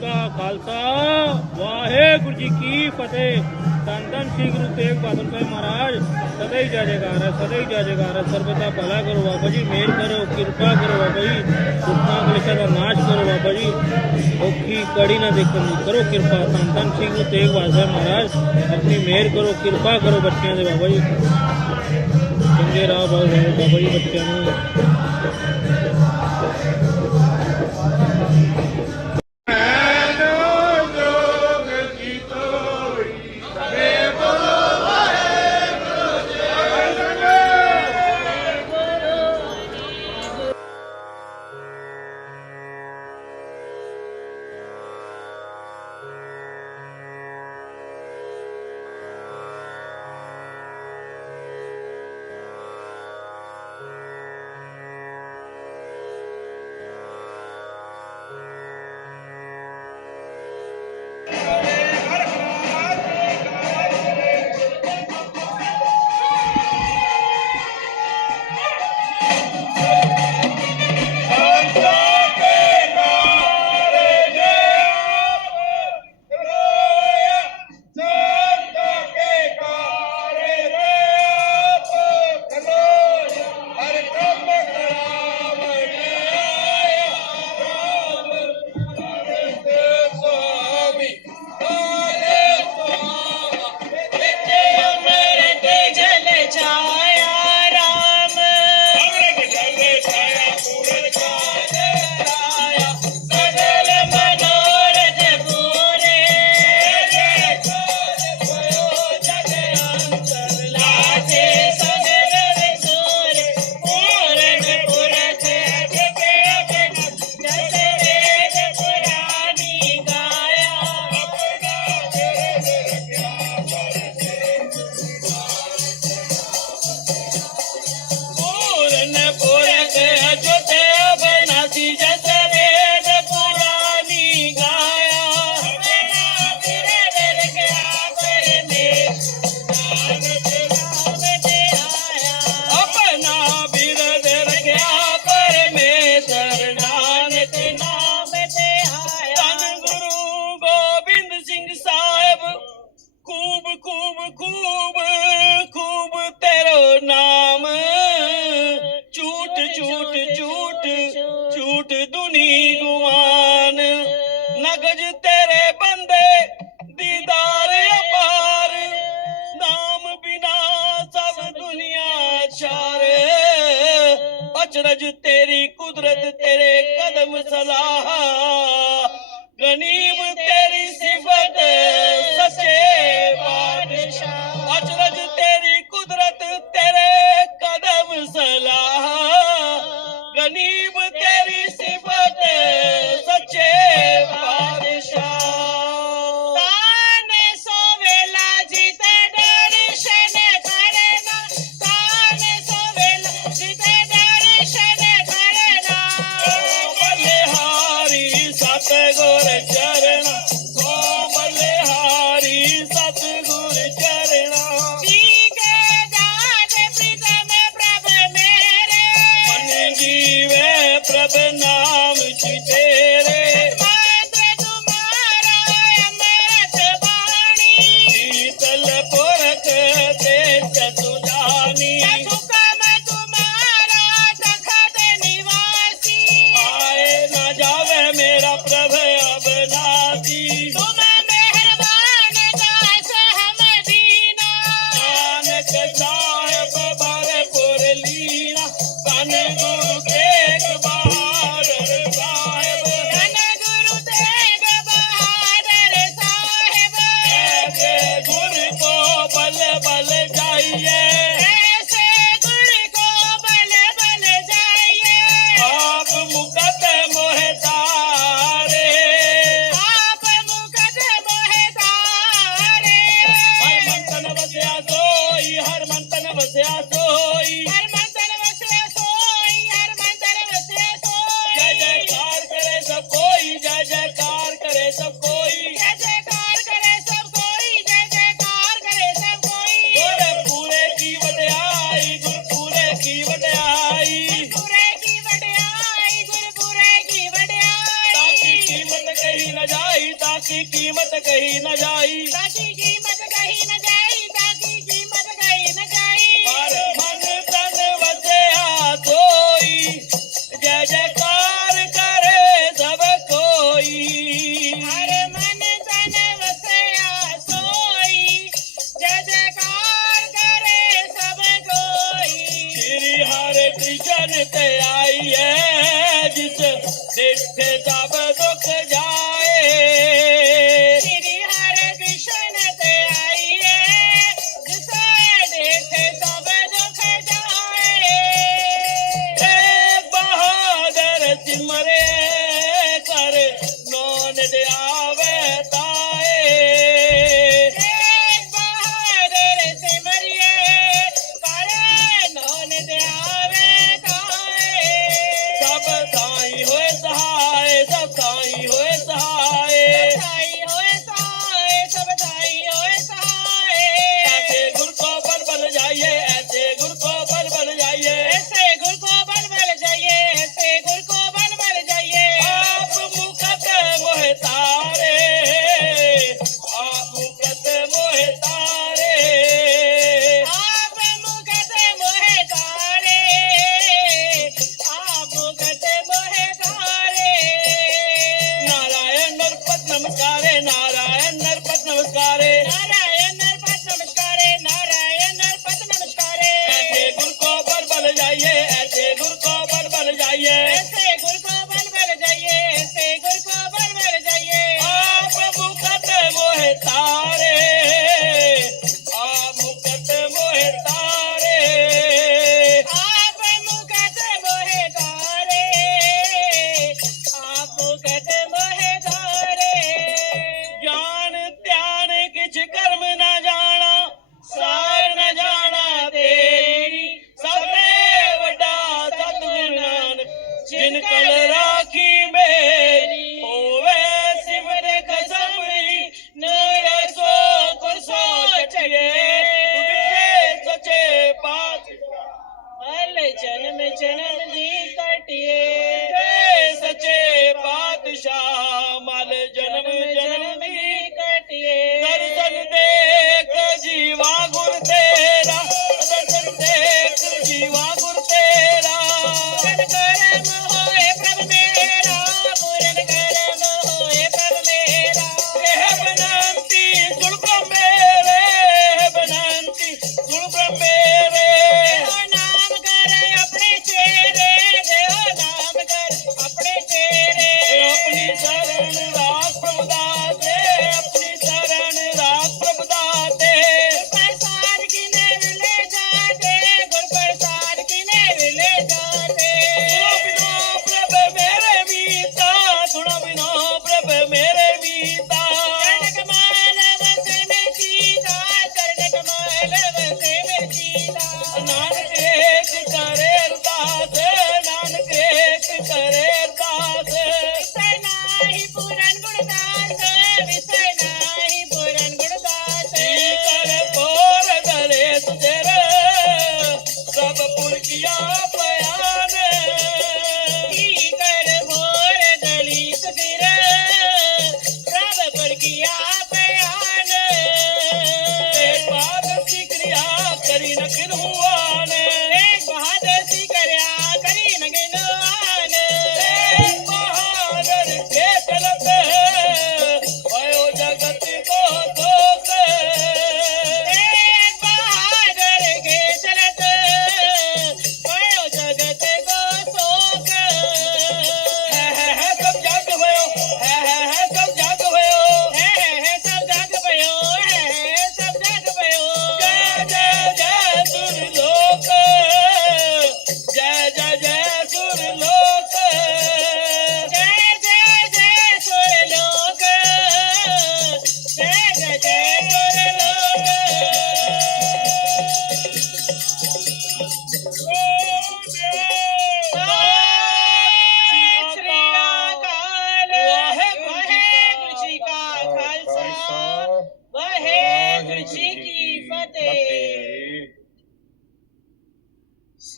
ਕਾ ਖਾਲਸਾ, ਵਾਹਿਗੁਰੂ ਜੀ ਕੀ ਫਤਿਹ। ਧੰਨ ਧੰਨ ਸ੍ਰੀ ਗੁਰੂ ਤੇਗ ਬਹਾਦਰ ਸਾਹਿਬ ਮਹਾਰਾਜ, ਸਦਾ ਹੀ ਜਾਜੇਗਾਰ ਹੈ, ਸਦਾ ਹੀ ਜਾਜੇਗਾਰ ਹੈ। ਸਰਬਤਾ ਭਲਾ ਕਰੋ ਬਾਬਾ ਜੀ, ਮਿਹਰ ਕਰੋ, ਕਿਰਪਾ ਕਰੋ ਬਾਬਾ ਜੀ, ਦੁੱਖਾਂ ਕਲੇਸ਼ਾਂ ਦਾ ਨਾਸ਼ ਕਰੋ ਬਾਬਾ ਜੀ। ਔਖੀ ਕੜੀ ਨਾ ਦੇਖਣ ਦੀ ਕਰੋ ਕਿਰਪਾ। ਤਨ ਧੰਨ ਸ੍ਰੀ ਗੁਰੂ ਤੇਗ ਬਹਾਦਰ ਸਾਹਿਬ ਮਹਾਰਾਜ, ਆਪਣੀ ਮਿਹਰ ਕਰੋ, ਕਿਰਪਾ ਕਰੋ ਬੱਚਿਆਂ ਦੇ ਬਾਬਾ ਜੀ। ਚੰਗੇ ਰਾਹ ਬਾਬਾ ਜੀ, ਬੱਚਿਆਂ ਨੂੰ। ਅਚਰਜ ਤੇਰੀ ਕੁਦਰਤ ਤੇਰੇ ਕਦਮ ਸਲਾਹਾ। ਜਨਮ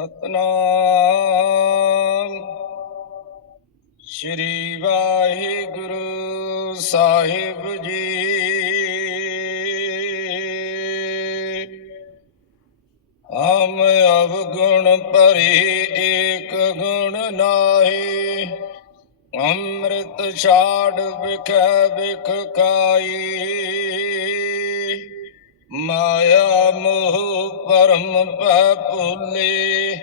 ਸਤਨਾਮ। ਸ਼੍ਰੀ ਵਾਹਿਗੁਰੂ ਸਾਹਿਬ ਜੀ। ਹਮ ਅਵਗੁਣ ਭਰੇ ਏਕ ਗੁਣ ਨਾਹੀ। ਅੰਮ੍ਰਿਤ ਛਾੜ ਬਿਖੈ ਬਿਖ ਖਾਈ ਮਾਇਆ ਮੋਹ ਪਰਮ ਪੈ ਭੁਲੇ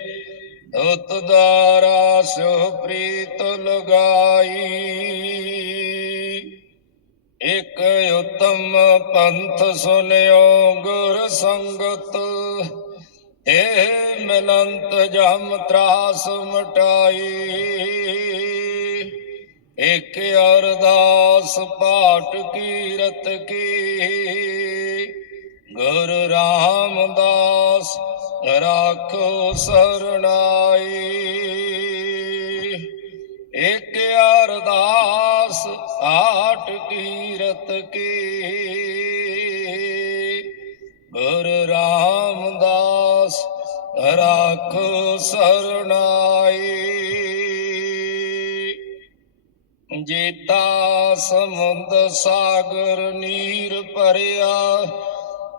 ਦੁਤ ਦਾਰਾ ਸੋ ਪ੍ਰੀਤ ਲਗਾਈ। ਇਕ ਉਤਮ ਪੰਥ ਸੁਨਿਓ ਗੁਰ ਸੰਗਤ ਇਹ ਮਿਲੰਤ ਜਮ ਤਰਾਸ ਮਟਾਈ। ਇਕ ਅਰਦਾਸ ਪਾਠ ਕੀਰਤ ਕੀ ਗੁਰ ਰਾਮਦਾਸ ਰਾਖੋ ਸਰਣਾਈ ਇਕ ਅਰਦਾਸ ਆਟ ਕੀਰਤ ਕੀ। ਗੁਰ ਰਾਮਦਾਸ ਰਾਖੋ ਸਰਣਾਈ ਜੀਤਾ ਸਮੁੰਦ ਸਾਗਰ ਨੀਰ ਭਰਿਆ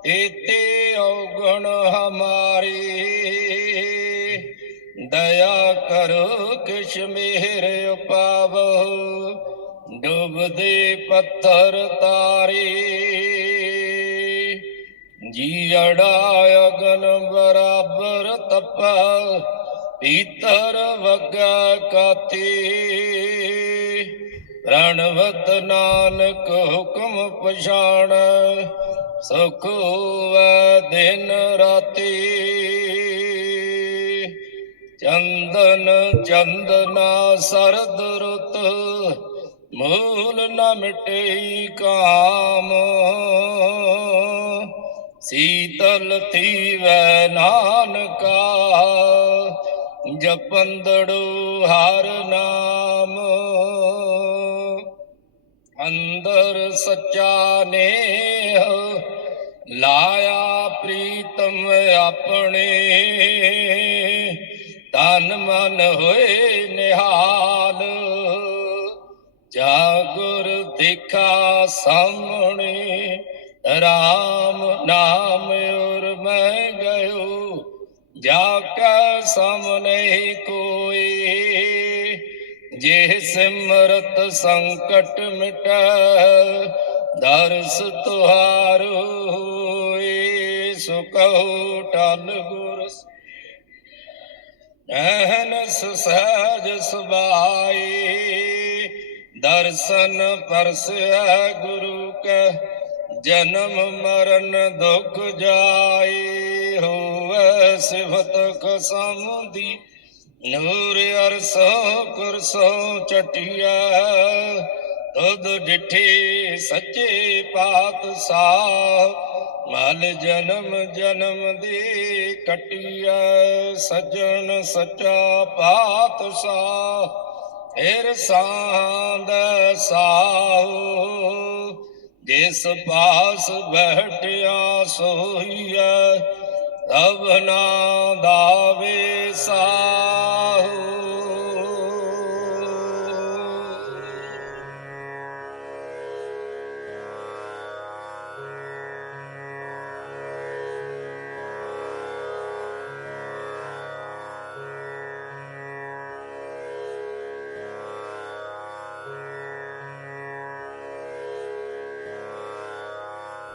ਤੇਤੇ ਔਗਣ ਹਮਾਰੀ। ਦਇਆ ਕਰੋ ਕਿਛ ਮਿਹਰ ਉਪਾਵੋ ਡੁੱਬਦੇ ਪੱਥਰ ਤਾਰੇ। ਜੀ ਅੜਾ ਅਗਨ ਬਰਾਬਰ ਤਪਾ, ਪੀਤਰ ਵਗਾ ਕਾਤੀ। ਰਣਵਤ ਨਾਨਕ ਹੁਕਮ ਪਛਾਣ ਸੁਖ ਹੋਵੈ ਦਿਨ ਰਾਤੀ। ਚੰਦਨ ਚੰਦਨਾ ਸਰਦ ਰੁਤ, ਮੂਲ ਨਾ ਮਿਟਈ ਕਾਮ। ਸੀਤਲ ਥੀਵੈ ਨਾਨਕਾ ਜਪੰਦੜੂ ਹਰ ਨਾਮ। ਅੰਦਰ ਸੱਚਾ ਨੇਹ ਲਾਇਆ ਪ੍ਰੀਤਮ ਆਪਣੇ ਤਨ ਮਨ ਹੋਏ ਨਿਹਾਲ। ਜਾਗੁਰ ਦੇਖਾ ਸਾਹਮਣੇ, ਰਾਮ ਨਾਮ ਉਰ ਮੈਂ ਗਇਓ ਜਾ ਕੈ ਸਾਹਮਣੇ ਕੋਈ। ਜੇ ਸਿਮਰਤ ਸੰਕਟ ਮਿਟੈ, ਦਰਸ ਤੁਹਾਰੂ ਸੋ ਕਹੋ ਟਲ ਗੁਰ ਅਹਨਸ ਸਹਜ ਸੁਭਾਈ। ਦਰਸ਼ਨ ਪਰਸੈ ਗੁਰੂ ਕੈ, ਜਨਮ ਮਰਨ ਦੁਖ ਜਾਏ ਹੋਵੇ ਸਿਫਤ ਕਸਮ ਦੀ ਨੂਰ ਅਰਸੋ ਕੁਰਸੋ ਚਟਿਆ। ਤੁਧ ਡਿਠੇ ਸੱਚੇ ਪਾਤਸ਼ਾਹ ਮਲ ਜਨਮ ਜਨਮ ਦੀ ਕਟਿਆ, ਸਜਣ ਸੱਚਾ ਪਾਤਸ਼ਾਹ, ਫਿਰ ਸਾਂਦ ਸਾਹੂ। ਜਿਸ ਪਾਸ ਬੈਠਿਆ ਸੋਈਐ ਰਵਨਾ ਦਾਵੇ ਸਾਹੂ।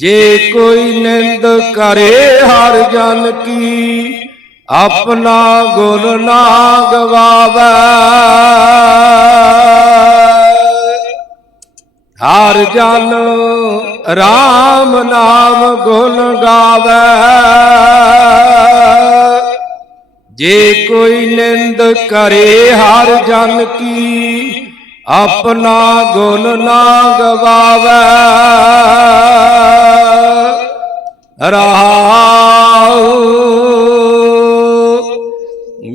ਜੇ ਕੋਈ ਨਿੰਦ ਕਰੇ ਹਰ ਜਨ ਕੀ, ਆਪਣਾ ਗੁਣ ਨਾ ਗਵਾਵੇ ਹਰ ਜਨ RAM ਨਾਮ ਗੁਣ ਗਾਵੇ। ਜੇ ਕੋਈ ਨਿੰਦ ਕਰੇ ਹਰ ਜਨ ਕੀ ਆਪਣਾ ਗੁਣ ਨਾ ਗਵਾਵੇ ਰਹਾਉ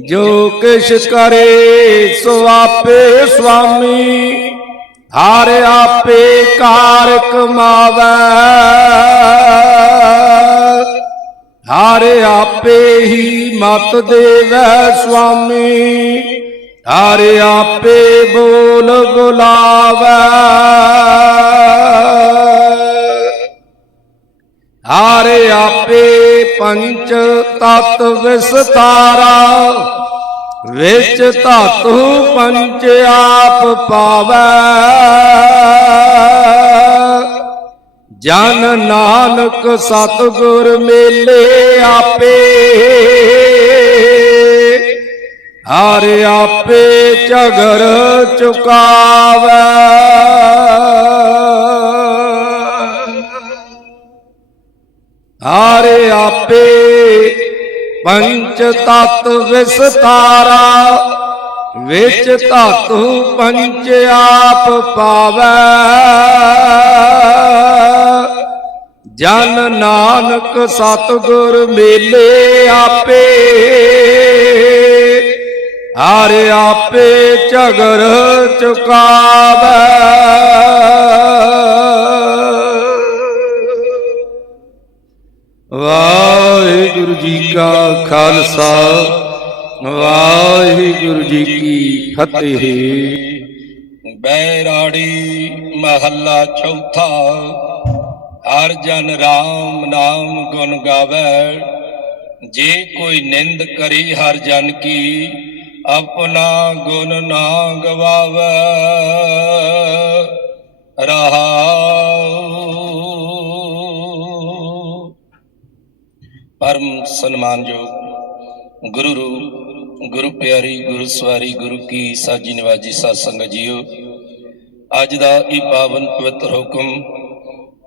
ਜੋ ਕਿਛ ਕਰੇ ਸੋ ਆਪੇ ਸੁਆਮੀ, ਹਰ ਆਪੇ ਕਾਰ ਕਮਾਵੇ ਹਰ ਆਪੇ ਹੀ ਮਤ ਦੇਵੈ ਸੁਆਮੀ ਹਰ ਆਪੇ ਬੋਲ ਬੁਲਾਵੇ। ਹਰ ਆਪੇ ਪੰਚ ਤਤ ਵਿਸਤਾਰਾ। ਵਿੱਚ ਧਾਤੂ ਪੰਚ ਆਪ ਪਾਵੈ। ਜਨ ਨਾਨਕ ਸਤਿਗੁਰ ਮੇਲੇ ਆਪੇ। ਹਰ ਆਪੇ ਝਗਰ ਚੁਕਾਵੈ। ਹਰ ਆਪੇ ਪੰਚ ਤਤ ਵਿਸਤਾਰਾ, ਵਿੱਚ ਧਾਤੂ ਪੰਚ ਆਪ ਪਾਵੈ। ਜਨ ਨਾਨਕ ਸਤਿਗੁਰ ਮੇਲੇ ਆਪੇ। ਹਰ ਆਪੇ ਝਗਰ ਚੁਕਾਵੈ। ਵਾਹਿਗੁਰੂ ਜੀ ਕਾ ਖਾਲਸਾ, ਵਾਹਿਗੁਰੂ ਜੀ ਕੀ ਫਤਿਹ। ਬੈਰਾੜੀ ਮਹੱਲਾ ਚੌਥਾ, ਹਰ ਜਨ ਰਾਮ ਨਾਮ ਗੁਣ ਗਾਵੇ। ਜੇ ਕੋਈ ਨਿੰਦ ਕਰੀ ਹਰ ਜਨ ਕੀ ਆਪਣਾ ਗੁਣ ਨਾ ਗਵਾਵੇ ਰਹਾਉ ਪਰਮ ਸਨਮਾਨਯੋਗ ਗੁਰੂ ਰੂਪ, ਗੁਰੂ ਪਿਆਰੀ, ਗੁਰੂ ਸਵਾਰੀ, ਗੁਰੂ ਕੀ ਸਾਜੀ ਨਿਵਾਜੀ ਸਾਧ ਸੰਗਤ ਜੀਓ, ਅੱਜ ਦਾ ਇਹ ਪਾਵਨ ਪਵਿੱਤਰ ਹੁਕਮ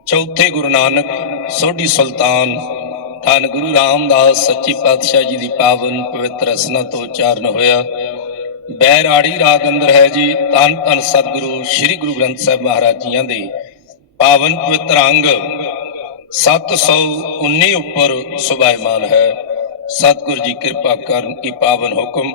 ਚੌਥੇ ਗੁਰੂ ਨਾਨਕ ਸੋਢੀ ਸੁਲਤਾਨ ਧੰਨ ਗੁਰੂ ਰਾਮਦਾਸ ਸੱਚੀ ਪਾਤਸ਼ਾਹ ਜੀ ਦੀ ਪਾਵਨ ਪਵਿੱਤਰ ਰਸਨਾ ਤੋਂ ਉਚਾਰਨ ਹੋਇਆ। ਬੈਰਾੜੀ ਰਾਗ ਅੰਦਰ ਹੈ ਜੀ, ਧੰਨ ਧੰਨ ਸਤਿਗੁਰੂ ਸ੍ਰੀ ਗੁਰੂ ਗ੍ਰੰਥ ਸਾਹਿਬ ਮਹਾਰਾਜ ਜੀਆਂ ਦੇ ਪਾਵਨ ਪਵਿੱਤਰ ਅੰਗ। 719 ਉੱਪਰ ਸੁਭਾਇਮਾਨ ਹੈ। ਸਤਿਗੁਰੂ ਜੀ ਕਿਰਪਾ ਕਰਨ ਇਹ ਪਾਵਨ ਹੁਕਮ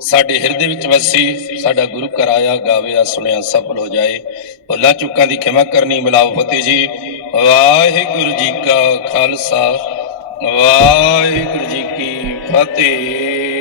ਸਾਡੇ ਹਿਰਦੇ ਵਿੱਚ ਵਸੀ, ਸਾਡਾ ਗੁਰੂ ਘਰ ਆਇਆ, ਗਾਵਿਆ, ਸੁਣਿਆ, ਸਫਲ ਹੋ ਜਾਏ। ਭੁੱਲਾਂ ਚੁੱਕਾਂ ਦੀ ਖਿਮਾ ਕਰਨੀ, ਮਿਲਾਓ ਫਤਿਹ ਜੀ। ਵਾਹਿਗੁਰੂ ਜੀ ਕਾ ਖਾਲਸਾ। ਵਾਹਿਗੁਰੂ ਜੀ ਕੀ ਫਤਿਹ।